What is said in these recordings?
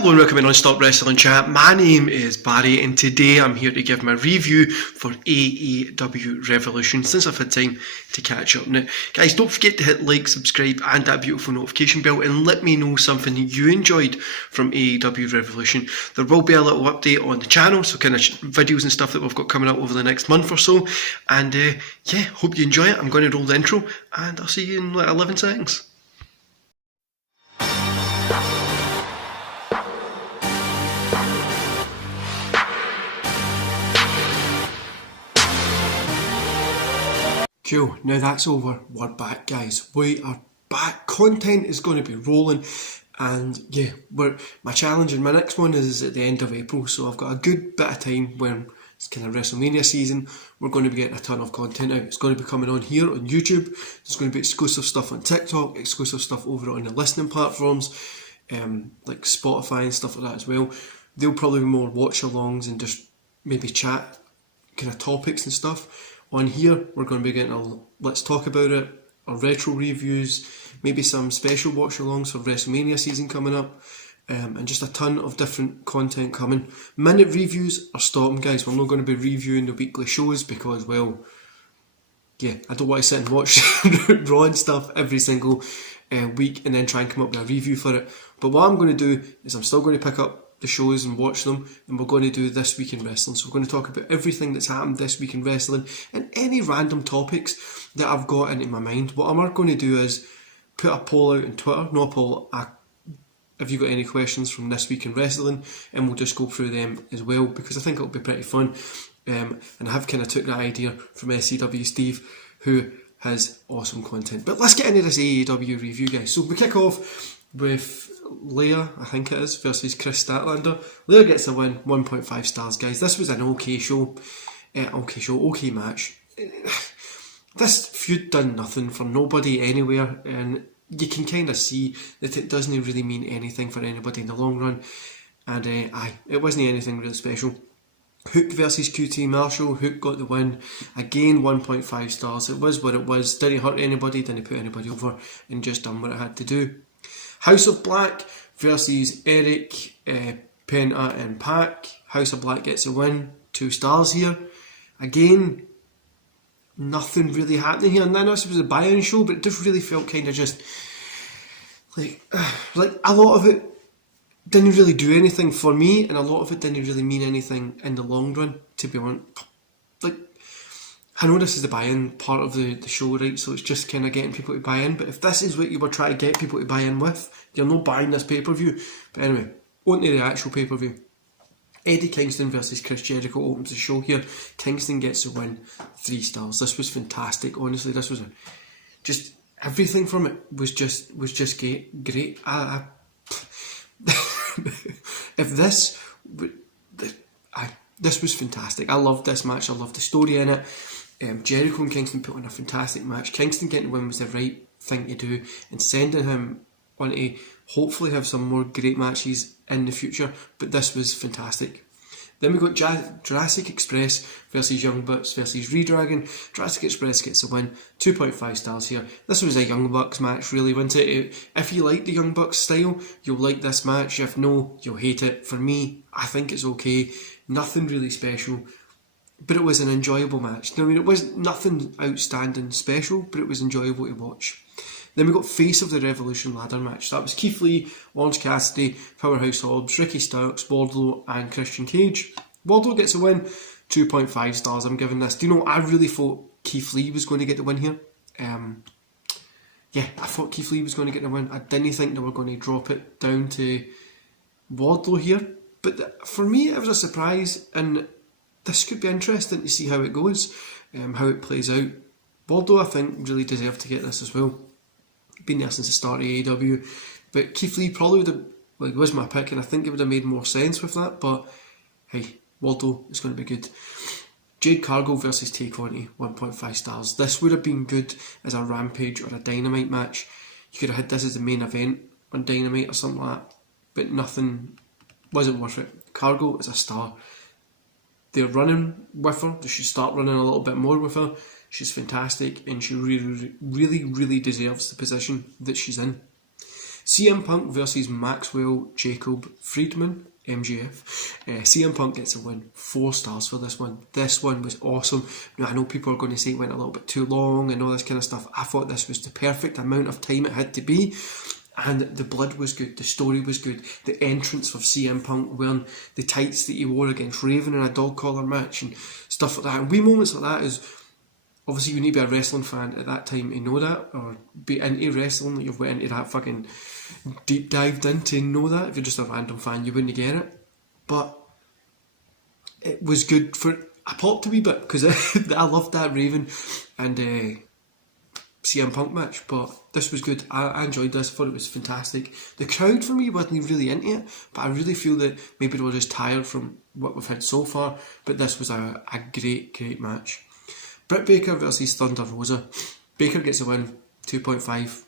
Hello and welcome to Non-Stop Wrestling Chat. My name is Barry and today I'm here to give my review for AEW Revolution since I've had time to catch up. Now, guys, don't forget to hit like, subscribe and that beautiful notification bell and let me know something you enjoyed from AEW Revolution. There will be a little update on the channel, so kind of videos and stuff that we've got coming up over the next month or so. And yeah, hope you enjoy it. I'm going to roll the intro and I'll see you in like 11 seconds. Cool, now that's over, we're back guys, we are back, content is going to be rolling and yeah, my challenge and my next one is at the end of April, so I've got a good bit of time when it's kind of WrestleMania season. We're going to be getting a ton of content out. It's going to be coming on here on YouTube, there's going to be exclusive stuff on TikTok, exclusive stuff over on the listening platforms like Spotify and stuff like that as well. There'll probably be more watch-alongs and just maybe chat kind of topics and stuff. On here, we're going to be getting a Let's Talk About It, our retro reviews, maybe some special watch-alongs for WrestleMania season coming up, and just a ton of different content coming. Minute reviews are stopping, guys. We're not going to be reviewing the weekly shows because, well, yeah, I don't want to sit and watch Raw and stuff every single week and then try and come up with a review for it. But what I'm going to do is I'm still going to pick up the shows and watch them, and we're going to do This Week in Wrestling. So we're going to talk about everything that's happened this week in wrestling and any random topics that I've got into my mind. What I'm going to do is put a poll out on Twitter, not a poll, have you got any questions from This Week in Wrestling, and we'll just go through them as well because I think it'll be pretty fun. And I have kind of took that idea from SCW Steve, who has awesome content. But let's get into this AEW review, guys. So we kick off with Leia, I think it is, versus Chris Statlander. Leia gets a win, 1.5 stars, guys. This was an okay show. Okay match. This feud done nothing for nobody anywhere, and you can kind of see that it doesn't really mean anything for anybody in the long run. And it wasn't anything really special. Hook versus QT Marshall. Hook got the win. Again, 1.5 stars. It was what it was. Didn't hurt anybody, didn't put anybody over, and just done what it had to do. House of Black versus Eric, Penta and Pac. House of Black gets a win, 2 stars here. Again, nothing really happening here. And then this was a buy-in show, but it just really felt kind of just like a lot of it didn't really do anything for me, and a lot of it didn't really mean anything in the long run, to be honest. Like, I know this is the buy-in part of the show, right, so it's just kind of getting people to buy in, but if this is what you were trying to get people to buy in with, you're not buying this pay-per-view. But anyway, on to the actual pay-per-view. Eddie Kingston versus Chris Jericho opens the show here. Kingston gets the win, 3 stars. This was fantastic, honestly. This was just everything from it was just great. If this was fantastic. I loved this match. I loved the story in it. Jericho and Kingston put on a fantastic match. Kingston getting the win was the right thing to do, and sending him on to hopefully have some more great matches in the future, but this was fantastic. Then we got Jurassic Express versus Young Bucks versus Redragon. Jurassic Express gets a win, 2.5 stars here. This was a Young Bucks match, really, wasn't it? If you like the Young Bucks style, you'll like this match. If no, you'll hate it. For me, I think it's okay. Nothing really special, but it was an enjoyable match. I mean, it was nothing outstanding special, but it was enjoyable to watch. Then we got Face of the Revolution ladder match. That was Keith Lee, Orange Cassidy, Powerhouse Hobbs, Ricky Starks, Wardlow and Christian Cage. Wardlow gets a win, 2.5 stars I'm giving this. Do you know, I really thought Keith Lee was going to get the win here. Yeah, I thought Keith Lee was going to get the win. I didn't think they were going to drop it down to Wardlow here. But for me, it was a surprise, and this could be interesting to see how it goes, how it plays out. Wardlow, I think, really deserved to get this as well. Been there since the start of AEW, but Keith Lee probably would have, was my pick, and I think it would have made more sense with that, but hey, Waldo is going to be good. Jade Cargill versus Tay Conti, 1.5 stars. This would have been good as a Rampage or a Dynamite match. You could have had this as the main event on Dynamite or something like that, but nothing, wasn't worth it. Cargill is a star. They're running with her, they should start running a little bit more with her. She's fantastic, and she really deserves the position that she's in. CM Punk versus Maxwell Jacob Friedman, MJF. CM Punk gets a win, 4 stars for this one. This one was awesome. Now, I know people are going to say it went a little bit too long and all this kind of stuff. I thought this was the perfect amount of time it had to be. And the blood was good, the story was good, the entrance of CM Punk wearing the tights that he wore against Raven in a dog collar match and stuff like that. And wee moments like that is, obviously you need to be a wrestling fan at that time to know that, or be into wrestling, that you've went into that fucking deep dived into know that. If you're just a random fan, you wouldn't get it. But it was good for, I popped a wee bit, because I loved that Raven and CM Punk match, but this was good. I enjoyed this. I thought it was fantastic. The crowd for me wasn't really into it, but I really feel that maybe they were just tired from what we've had so far, but this was a great match. Britt Baker versus Thunder Rosa. Baker gets a win, 2.5.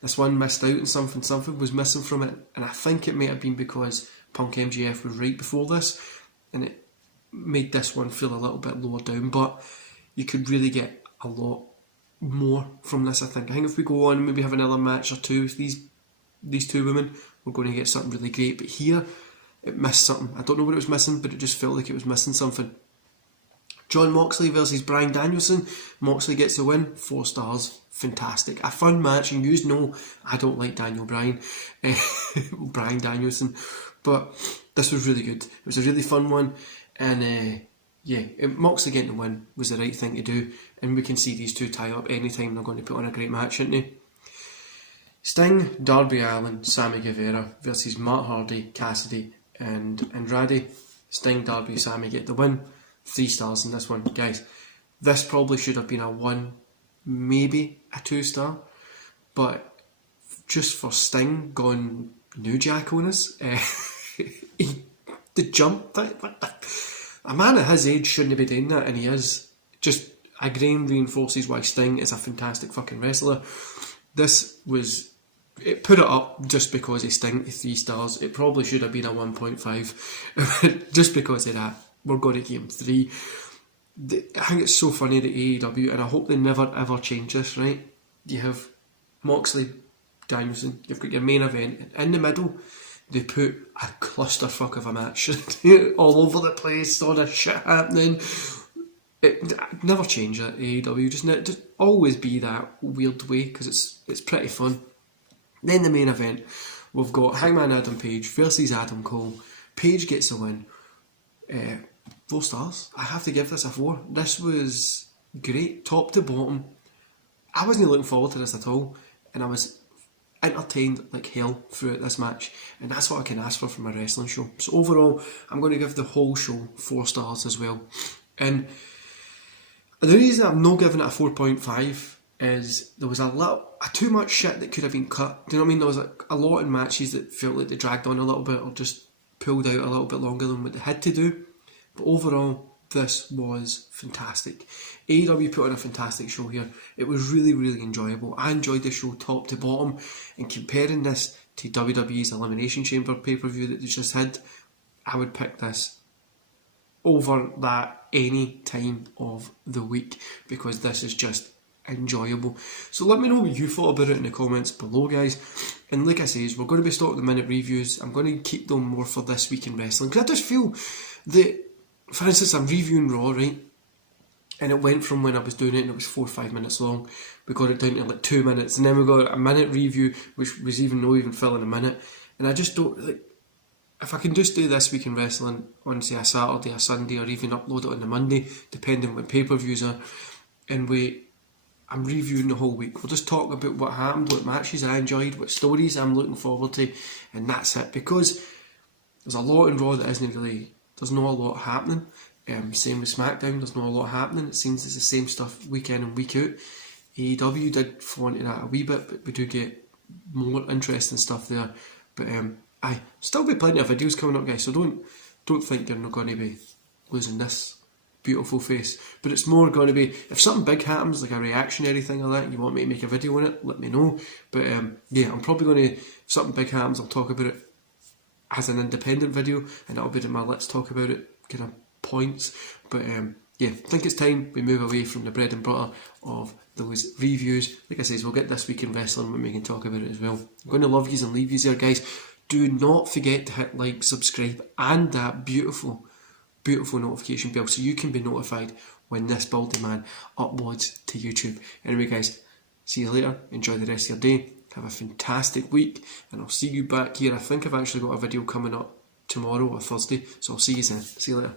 This one missed out on something was missing from it, and I think it might have been because Punk MJF was right before this, and it made this one feel a little bit lower down, but you could really get a lot more from this. I think if we go on and maybe have another match or two with these two women, we're going to get something really great. But here it missed something. I don't know what it was missing, but it just felt like it was missing something. John Moxley versus Bryan Danielson. Moxley gets the win, 4 stars. Fantastic, a fun match, and you know I don't like Bryan Danielson, but this was really good. It was a really fun one, and Moxley getting the win was the right thing to do, and we can see these two tie up anytime they're going to put on a great match, aren't they? Sting, Darby Allin, Sammy Guevara versus Matt Hardy, Cassidy and Andrade. Sting, Darby, Sammy get the win, 3 stars in this one. Guys, this probably should have been a 1, maybe a 2 star, but just for Sting going New Jack on us, the jump, a man at his age shouldn't be doing that, and he is. Just again reinforces why Sting is a fantastic fucking wrestler. This was, it put it up just because of Sting to 3 stars. It probably should have been a 1.5 just because of that. We're going to give him 3. I think it's so funny that AEW, and I hope they never ever change this, right? You have Moxley, Danielson, you've got your main event, in the middle they put a clusterfuck of a match all over the place, all this shit happening. Never change it, AEW. Just always be that weird way, because it's pretty fun. Then the main event, we've got Hangman Adam Page versus Adam Cole. Page gets a win. 4 stars. I have to give this a 4. This was great, top to bottom. I wasn't looking forward to this at all, and I was entertained like hell throughout this match, and that's what I can ask for from a wrestling show. So overall, I'm going to give the whole show 4 stars as well. And the reason I'm not giving it a 4.5 is there was too much shit that could have been cut. Do you know what I mean? There was a lot in matches that felt like they dragged on a little bit, or just pulled out a little bit longer than what they had to do. But overall, this was fantastic. AEW put on a fantastic show here. It was really, really enjoyable. I enjoyed the show top to bottom, and comparing this to WWE's Elimination Chamber pay-per-view that they just had, I would pick this over that any time of the week, because this is just enjoyable. So let me know what you thought about it in the comments below, guys. And like I says, we're going to be starting the minute reviews. I'm going to keep them more for this week in wrestling, because I just feel that, for instance, I'm reviewing Raw, right? And it went from when I was doing it and it was 4 or 5 minutes long, we got it down to like 2 minutes, and then we got a minute review which was even filling a minute. And I just don't, like, if I can just do this week in wrestling on say a Saturday, a Sunday, or even upload it on the Monday, depending on what pay-per-views are, and I'm reviewing the whole week. We'll just talk about what happened, what matches I enjoyed, what stories I'm looking forward to, and that's it. Because there's a lot in Raw that isn't really, there's not a lot happening. Same with SmackDown, there's not a lot happening. It seems it's the same stuff week in and week out. AEW did fall into that a wee bit, but we do get more interesting stuff there. But still be plenty of videos coming up, guys, so don't think you're not going to be losing this beautiful face. But it's more going to be, if something big happens, like a reactionary thing like that, you want me to make a video on it, let me know. But I'm probably going to, if something big happens, I'll talk about it as an independent video, and that'll be my let's talk about it kind of points. But yeah, I think it's time we move away from the bread and butter of those reviews. Like I says, we'll get This Week in Wrestling when we can talk about it as well. I'm going to love yous and leave yous there, guys. Do not forget to hit like, subscribe, and that beautiful notification bell so you can be notified when this baldy man uploads to YouTube. Anyway, guys, see you later. Enjoy the rest of your day. Have a fantastic week, and I'll see you back here. I think I've actually got a video coming up tomorrow or Thursday, so I'll see you then. See you later.